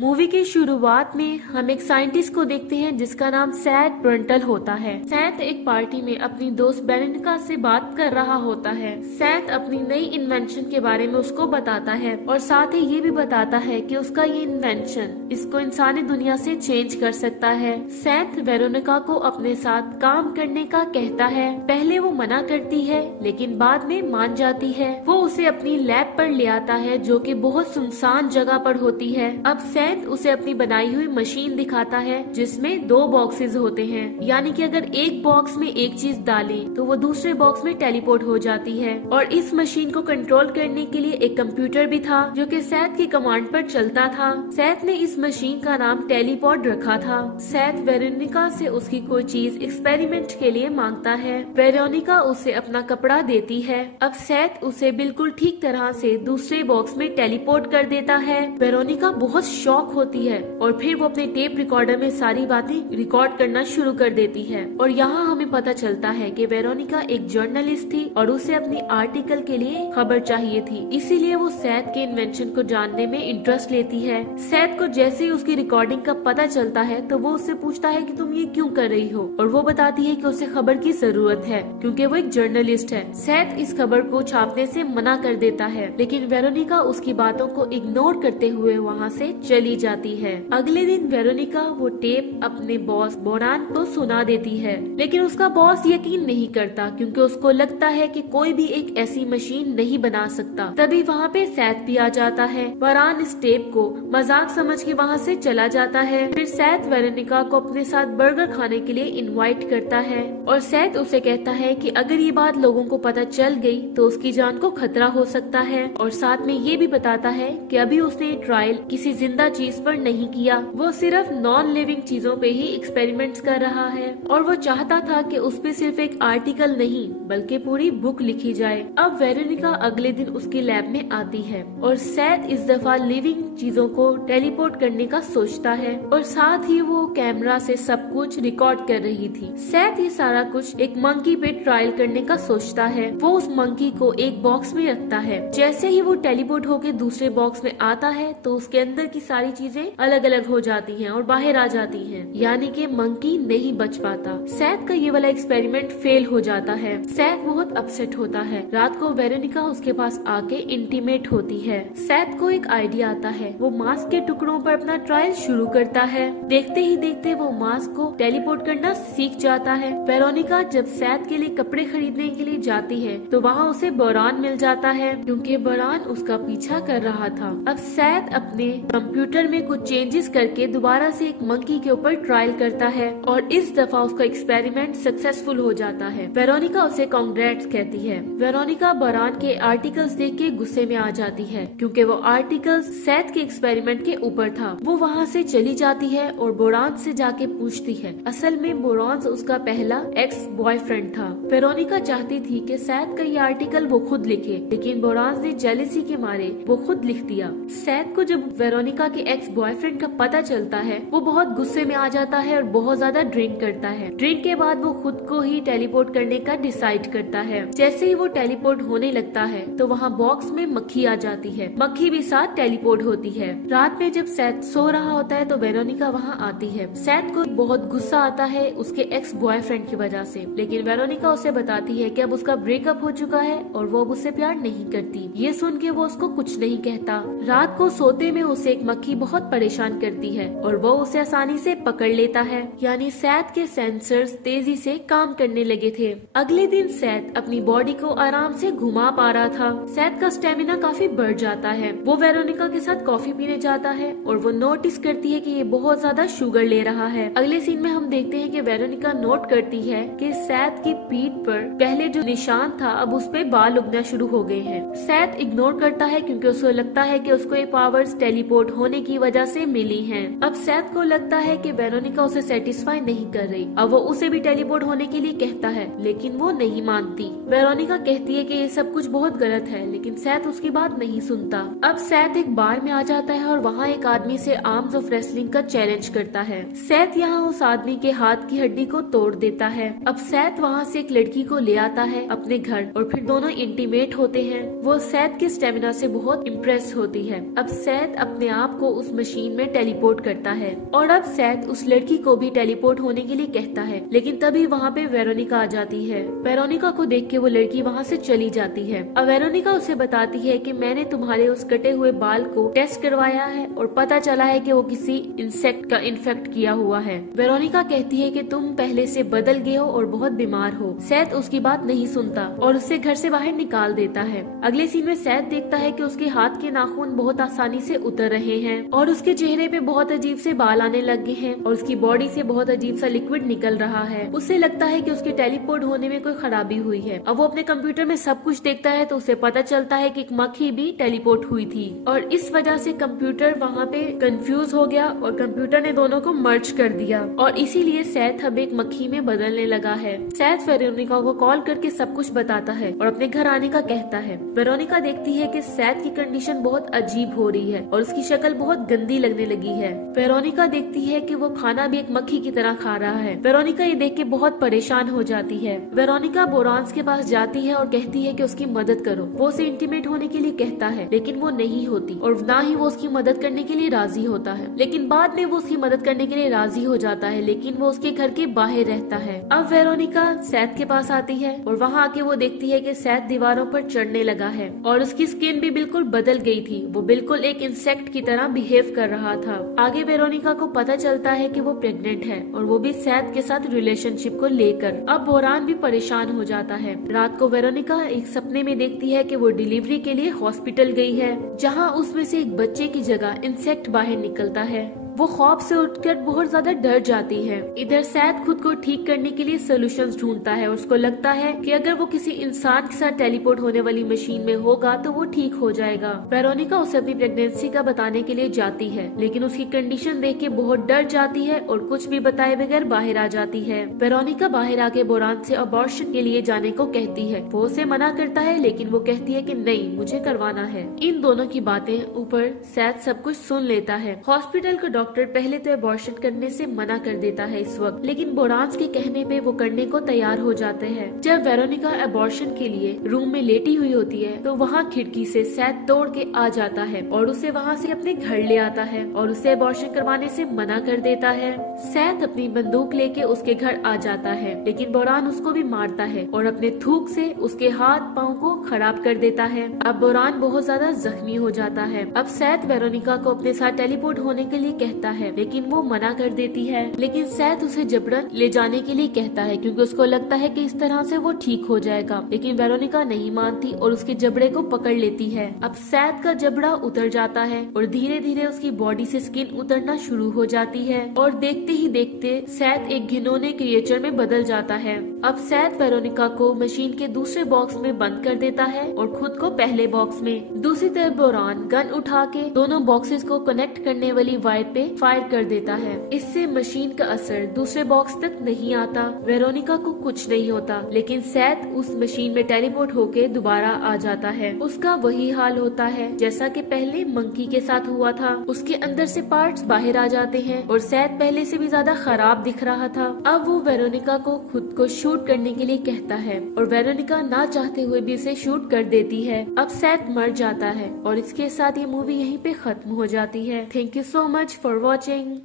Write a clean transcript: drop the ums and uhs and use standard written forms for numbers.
Movie की शुरुआत में हम एक साइंटिस्ट को देखते हैं जिसका नाम सैथ ब्रंटल होता है। सैथ एक पार्टी में अपनी दोस्त वेरोनिका से बात कर रहा होता है। सैथ अपनी नई इन्वेंशन के बारे में उसको बताता है और साथ ही ये भी बताता है कि उसका ये इन्वेंशन इसको इंसानी दुनिया से चेंज कर सकता है। सैथ वेरोनिका को अपने साथ काम करने का कहता है। पहले वो मना करती है लेकिन बाद में मान जाती है। वो उसे अपनी लैब पर ले आता है जो कि बहुत सुनसान जगह पर होती है। अब सैथ उसे अपनी बनाई हुई मशीन दिखाता है जिसमें 2 बॉक्सेस होते हैं, यानी कि अगर एक बॉक्स में एक चीज डालें तो वो दूसरे बॉक्स में टेलीपोर्ट हो जाती है। और इस मशीन को कंट्रोल करने के लिए एक कंप्यूटर भी था जो कि सैथ की कमांड पर चलता था। सैथ ने इस मशीन का नाम टेलीपोर्ट रखा था। सैथ वेरोनिका से उसकी कोई चीज एक्सपेरिमेंट के लिए मांगता है। वेरोनिका उसे अपना कपड़ा देती है। अब सैथ उसे बिल्कुल ठीक तरह से दूसरे बॉक्स में टेलीपोर्ट कर देता है। वेरोनिका बहुत शॉक होती है और फिर वो अपने टेप रिकॉर्डर में सारी बातें रिकॉर्ड करना शुरू कर देती है। और यहाँ हमें पता चलता है कि वेरोनिका एक जर्नलिस्ट थी और उसे अपनी आर्टिकल के लिए खबर चाहिए थी, इसीलिए वो सैथ के इन्वेंशन को जानने में इंटरेस्ट लेती है। सैथ को जैसे ही उसकी रिकॉर्डिंग का पता चलता है तो वो उससे पूछता है कि तुम ये क्यों कर रही हो, और वो बताती है कि उसे खबर की जरूरत है क्योंकि वो एक जर्नलिस्ट है। सैथ इस खबर को छापने से मना कर देता है लेकिन वेरोनिका उसकी बातों को इग्नोर करते हुए वहाँ से चली जाती है। अगले दिन वेरोनिका वो टेप अपने बॉस बोरान को सुना देती है लेकिन उसका बॉस यकीन नहीं करता क्योंकि उसको लगता है कि कोई भी एक ऐसी मशीन नहीं बना सकता। तभी वहाँ पे सैथ भी आ जाता है। बोरान इस टेप को मजाक समझ के वहाँ से चला जाता है। फिर सैथ वेरोनिका को अपने साथ बर्गर खाने के लिए इनवाइट करता है और सैथ उसे कहता है कि अगर ये बात लोगों को पता चल गई तो उसकी जान को खतरा हो सकता है। और साथ में ये भी बताता है कि अभी उसने ट्रायल किसी जिंदा चीज पर नहीं किया, वो सिर्फ नॉन लिविंग चीजों पे ही एक्सपेरिमेंट्स कर रहा है। और वो चाहता था कि उस पे सिर्फ एक आर्टिकल नहीं बल्कि पूरी बुक लिखी जाए। अब वेरोनिका अगले दिन उसकी लैब में आती है और सैथ इस दफा लिविंग चीजों को टेलीपोर्ट करने का सोचता है और साथ ही वो कैमरा से सब कुछ रिकॉर्ड कर रही थी। सैथ ये सारा कुछ एक मंकी पे ट्रायल करने का सोचता है। वो उस मंकी को एक बॉक्स में रखता है। जैसे ही वो टेलीपोर्ट होके दूसरे बॉक्स में आता है तो उसके अंदर की सारी चीजें अलग अलग हो जाती हैं और बाहर आ जाती हैं, यानी कि मंकी नहीं बच पाता। सैथ का ये वाला एक्सपेरिमेंट फेल हो जाता है। सैथ बहुत अपसेट होता है। रात को वेरोनिका उसके पास आके इंटीमेट होती है। सैथ को एक आइडिया आता है। वो मास्क के टुकड़ों पर अपना ट्रायल शुरू करता है। देखते ही देखते वो मास्क को टेलीपोर्ट करना सीख जाता है। वेरोनिका जब सैथ के लिए कपड़े खरीदने के लिए जाती है तो वहाँ उसे बोरान मिल जाता है क्योंकि बोरान उसका पीछा कर रहा था। अब सैथ अपने कंप्यूटर में कुछ चेंजेस करके दोबारा से एक मंकी के ऊपर ट्रायल करता है और इस दफा उसका एक्सपेरिमेंट सक्सेसफुल हो जाता है। वेरोनिका उसे कांग्रेट्स कहती है। वेरोनिका बोरान के आर्टिकल्स देख के गुस्से में आ जाती है क्योंकि वो आर्टिकल्स सैथ के एक्सपेरिमेंट के ऊपर था। वो वहाँ से चली जाती है और बोरान से जाके पूछती है। असल में बोरान उसका पहला एक्स बॉयफ्रेंड था। वेरोनिका चाहती थी कि सैथ का ये आर्टिकल वो खुद लिखे लेकिन बोरान ने जेलसी के मारे वो खुद लिख दिया। सैथ को जब वेरोनिका के एक्स बॉयफ्रेंड का पता चलता है वो बहुत गुस्से में आ जाता है और बहुत ज्यादा ड्रिंक करता है। ड्रिंक के बाद वो खुद को ही टेलीपोर्ट करने का डिसाइड करता है। जैसे ही वो टेलीपोर्ट होने लगता है तो वहाँ बॉक्स में मक्खी आ जाती है। मक्खी भी साथ टेलीपोर्ट होती है। रात में जब सैथ सो रहा होता है तो वेरोनिका वहाँ आती है। सैथ को बहुत गुस्सा आता है उसके एक्स बॉयफ्रेंड की वजह से, लेकिन वेरोनिका उसे बताती है कि अब उसका ब्रेकअप हो चुका है और वो अब उससे प्यार नहीं करती। ये सुन के वो उसको कुछ नहीं कहता। रात को सोते में उसे एक मक्खी बहुत परेशान करती है और वो उसे आसानी से पकड़ लेता है, यानी सैथ के सेंसर्स तेजी से काम करने लगे थे। अगले दिन सैथ अपनी बॉडी को आराम से घुमा पा रहा था। सैथ का स्टेमिना काफी बढ़ जाता है। वो वेरोनिका के साथ कॉफी पीने जाता है और वो नोटिस करती है कि ये बहुत ज्यादा शुगर ले रहा है। अगले सीन में हम देखते हैं कि वेरोनिका नोट करती है कि सैथ की पीठ पर पहले जो निशान था अब उस पे बाल उगना शुरू हो गए हैं। सैथ इग्नोर करता है क्योंकि उसको लगता है कि उसको ये पावर्स टेलीपोर्ट होने की वजह से मिली हैं। अब सैथ को लगता है कि वेरोनिका उसे सेटिस्फाई नहीं कर रही। अब वो उसे भी टेलीपोर्ट होने के लिए कहता है लेकिन वो नहीं मानती। वेरोनिका कहती है कि ये सब कुछ बहुत गलत है लेकिन सैथ उसकी बात नहीं सुनता। अब सैथ एक बार में आ जाता है और वहाँ एक आदमी से आर्म्स ऑफ रेसलिंग का चैलेंज करता है। सैथ यहाँ उस आदमी के हाथ की हड्डी को तोड़ देता है। अब सैथ वहाँ से एक लड़की को ले आता है अपने घर और फिर दोनों इंटीमेट होते हैं। वो सैथ के स्टेमिना से बहुत इम्प्रेस होती है। अब सैथ अपने आप को उस मशीन में टेलीपोर्ट करता है और अब सैथ उस लड़की को भी टेलीपोर्ट होने के लिए कहता है, लेकिन तभी वहाँ पे वेरोनिका आ जाती है। वेरोनिका को देख के वो लड़की वहाँ से चली जाती है। अब वेरोनिका उसे बताती है कि मैंने तुम्हारे उस कटे हुए बाल को टेस्ट करवाया है और पता चला है कि वो किसी इंसेक्ट का इन्फेक्ट किया हुआ है। वेरोनिका कहती है कि तुम पहले से बदल गए हो और बहुत बीमार हो। सैथ उसकी बात नहीं सुनता और उसे घर से बाहर निकाल देता है। अगले सीन में सैथ देखता है कि उसके हाथ के नाखून बहुत आसानी से उतर रहे हैं और उसके चेहरे पे बहुत अजीब से बाल आने लग गए हैं और उसकी बॉडी से बहुत अजीब सा लिक्विड निकल रहा है। उसे लगता है कि उसके टेलीपोर्ट होने में कोई खराबी हुई है। अब वो अपने कंप्यूटर में सब कुछ देखता है तो उसे पता चलता है कि एक मक्खी भी टेलीपोर्ट हुई थी और इस वजह से कंप्यूटर वहाँ पे कंफ्यूज हो गया और कंप्यूटर ने दोनों को मर्ज कर दिया और इसीलिए सैथ अब एक मक्खी में बदलने लगा है। सैथ वेरोनिका को कॉल करके सब कुछ बताता है और अपने घर आने का कहता है। वेरोनिका देखती है कि सैथ की कंडीशन बहुत अजीब हो रही है और उसकी शक्ल बहुत गंदी लगने लगी है। वेरोनिका देखती है कि वो खाना भी एक मक्खी की तरह खा रहा है। वेरोनिका ये देख के बहुत परेशान हो जाती है। वेरोनिका बोरान्स के पास जाती है और कहती है कि उसकी मदद करो। वो उसे इंटीमेट होने के लिए कहता है लेकिन वो नहीं होती और ना ही वो उसकी मदद करने के लिए राजी होता है। लेकिन बाद में वो उसकी मदद करने के लिए राजी हो जाता है, लेकिन वो उसके घर के बाहर रहता है। अब वेरोनिका सैथ के पास आती है और वहाँ आके वो देखती है कि सैथ दीवारों पर चढ़ने लगा है और उसकी स्किन भी बिल्कुल बदल गई थी। वो बिल्कुल एक इंसेक्ट की तरह बिहेव कर रहा था। आगे वेरोनिका को पता चलता है कि वो प्रेग्नेंट है और वो भी सैथ के साथ रिलेशनशिप को लेकर। अब बोरान भी परेशान हो जाता है। रात को वेरोनिका एक सपने में देखती है कि वो डिलीवरी के लिए हॉस्पिटल गई है, जहाँ उसमें से एक बच्चे की जगह इंसेक्ट बाहर निकलता है। वो खौफ से उठकर बहुत ज्यादा डर जाती है। इधर सैथ खुद को ठीक करने के लिए सोल्यूशंस ढूंढता है और उसको लगता है कि अगर वो किसी इंसान के साथ टेलीपोर्ट होने वाली मशीन में होगा तो वो ठीक हो जाएगा। वेरोनिका उसे अपनी प्रेगनेंसी का बताने के लिए जाती है, लेकिन उसकी कंडीशन देख के बहुत डर जाती है और कुछ भी बताए बगैर बाहर आ जाती है। वेरोनिका बाहर आके बोरान से अबॉर्शन के लिए जाने को कहती है। वो उसे मना करता है, लेकिन वो कहती है कि नहीं, मुझे करवाना है। इन दोनों की बातें ऊपर सैथ सब कुछ सुन लेता है। हॉस्पिटल का डॉक्टर पहले तो अबॉर्शन करने से मना कर देता है इस वक्त, लेकिन बोरान्स के कहने पे वो करने को तैयार हो जाते हैं। जब वेरोनिका अबॉर्शन के लिए रूम में लेटी हुई होती है तो वहाँ खिड़की से सैथ दौड़ के आ जाता है और उसे वहाँ से अपने घर ले आता है और उसे अबॉर्शन करवाने से मना कर देता है। सैथ अपनी बंदूक लेके उसके घर आ जाता है, लेकिन बोरान उसको भी मारता है और अपने थूक से उसके हाथ पाँव को खराब कर देता है। अब बोरान बहुत ज्यादा जख्मी हो जाता है। अब सैथ वेरोनिका को अपने साथ टेलीपोर्ट होने के लिए कहता है, लेकिन वो मना कर देती है। लेकिन सैथ उसे जबरन ले जाने के लिए कहता है क्योंकि उसको लगता है कि इस तरह से वो ठीक हो जाएगा, लेकिन वेरोनिका नहीं मानती और उसके जबड़े को पकड़ लेती है। अब सैथ का जबड़ा उतर जाता है और धीरे धीरे उसकी बॉडी से स्किन उतरना शुरू हो जाती है और देखते ही देखते सैथ एक घिनौने क्रिएचर में बदल जाता है। अब सैथ वेरोनिका को मशीन के दूसरे बॉक्स में बंद कर देता है और खुद को पहले बॉक्स में। दूसरी तरफ बोरान गन उठा के दोनों बॉक्सेस को कनेक्ट करने वाली वायर पे फायर कर देता है। इससे मशीन का असर दूसरे बॉक्स तक नहीं आता। वेरोनिका को कुछ नहीं होता, लेकिन सैथ उस मशीन में टेलीपोर्ट होके दोबारा आ जाता है। उसका वही हाल होता है जैसा कि पहले मंकी के साथ हुआ था। उसके अंदर से पार्ट्स बाहर आ जाते हैं और सैथ पहले से भी ज्यादा खराब दिख रहा था। अब वो वेरोनिका को खुद को शूट करने के लिए कहता है और वेरोनिका ना चाहते हुए भी उसे शूट कर देती है। अब सैथ मर जाता है और इसके साथ ये मूवी यहीं पे खत्म हो जाती है। Thank you so much for watching.